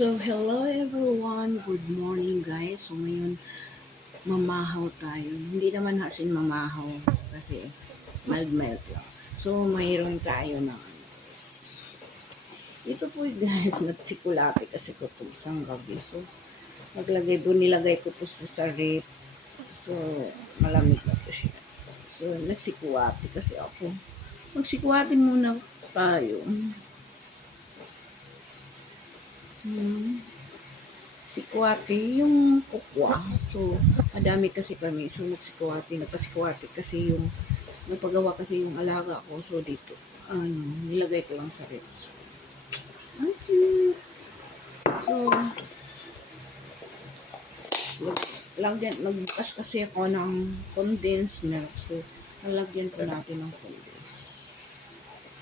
So, hello everyone. Good morning guys. So, ngayon mamahaw tayo. Hindi naman hasin mamahaw kasi mild lang. So, mayroon tayo ng ito po guys, nagsikulate kasi ko ito isang gabi. So, nilagay ko po sa rip. So, malamig na po siya. So, nagsikulate kasi ako. Magsikulate muna tayo. Sikwati, yung kukwa. So, madami kasi kami. So, napasikwati kasi yung, napagawa kasi yung alaga ko. So, dito, nilagay ko lang sa rep. So, okay. So, nagbukas kasi ako ng condensed milk. So, nalagyan po natin ng condensed.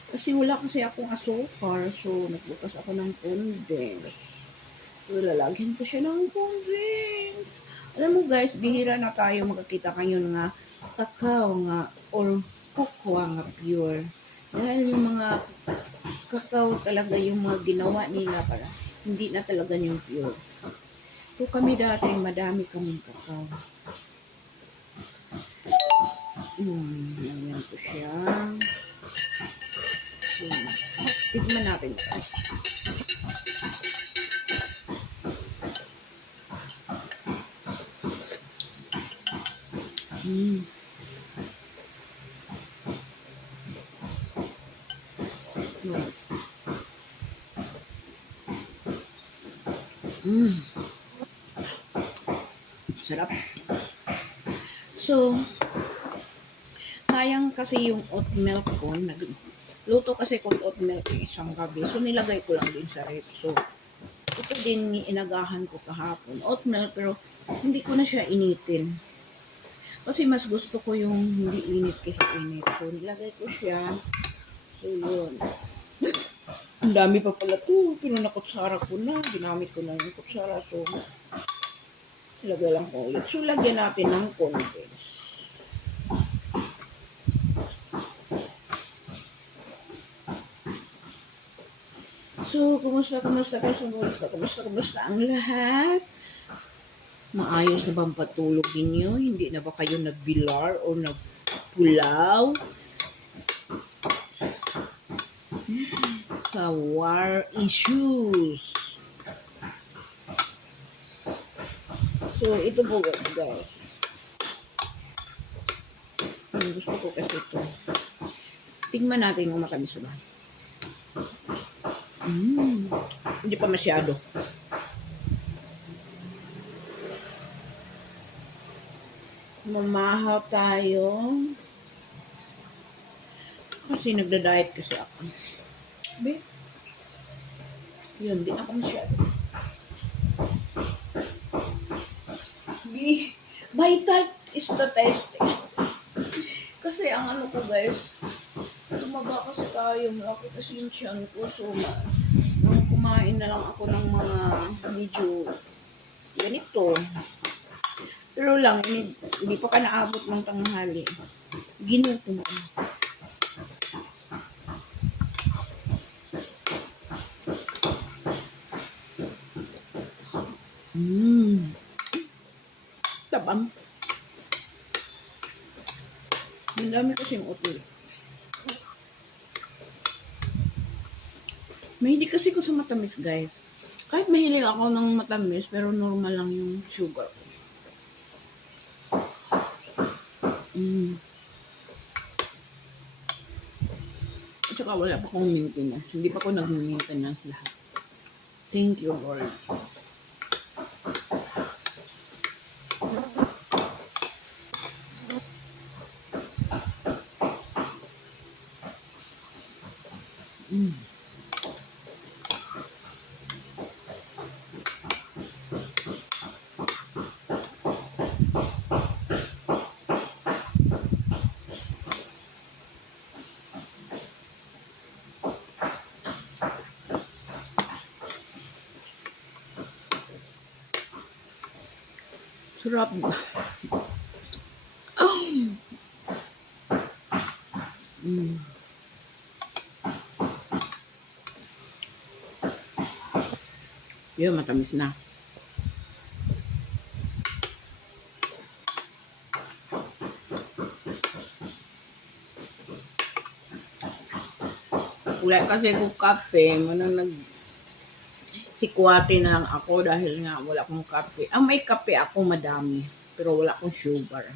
Kasi wala kasi akong asukar. So, nagbukas ako ng condensed. So, lalagyan ko siya ng cold drinks. Alam mo guys, bihira na tayo magkakita kayo nga kakao nga or cocoa nga pure. Dahil yung mga kakao talaga yung mga ginawa nila para hindi na talaga yung pure. So kami dati, madami kaming kakao. Ayan ko siya. Tignan natin ito. Sarap. So, sayang kasi yung oat milk ko. Luto kasi ko oat milk isang gabi. So, nilagay ko lang din sa rep. So, ito din inagahan ko kahapon. Oat milk, pero hindi ko na siya initin. Kasi mas gusto ko yung hindi init kaysa init. So, nilagay ko siya. So, yun. Ang dami pa pala to. Pero nakutsara ko na. Ginamit ko na yung kutsara. So, ilagay lang ko ulit. So, lagyan natin ng condensed. So, kumusta ang lahat? Maayos na bang patulog ninyo? Hindi na ba kayo nagbilar o nagpulaw? Sa war issues. So, ito po guys. Gusto ko kasi ito. Tingnan natin kung matamis ba. Hindi pa masyado. Mamahaw tayo. Kasi nagda-diet kasi ako. Be? Yun, di ako masyado. Vital is the testing. Kasi ang ano ko guys, tumaba kasi tayo, malaki kasi yung tiyan ko. So, nung kumain na lang ako ng mga medyo ganito. Pero lang, hindi pa ka naabot ng tanghali. Ginutom ko. Tabang. Ang dami kasing otil. Mahilig kasi ko sa matamis, guys. Kahit mahilig ako ng matamis, pero normal lang yung sugar. At saka wala pa akong maintenance. Hindi pa ako nag-maintenance lahat. Thank you, Lord. Sarap. Yun, matamis na. Wala kasi ko kape, manang sikwate na lang ako dahil nga wala akong kape. May kape ako madami, pero wala akong sugar.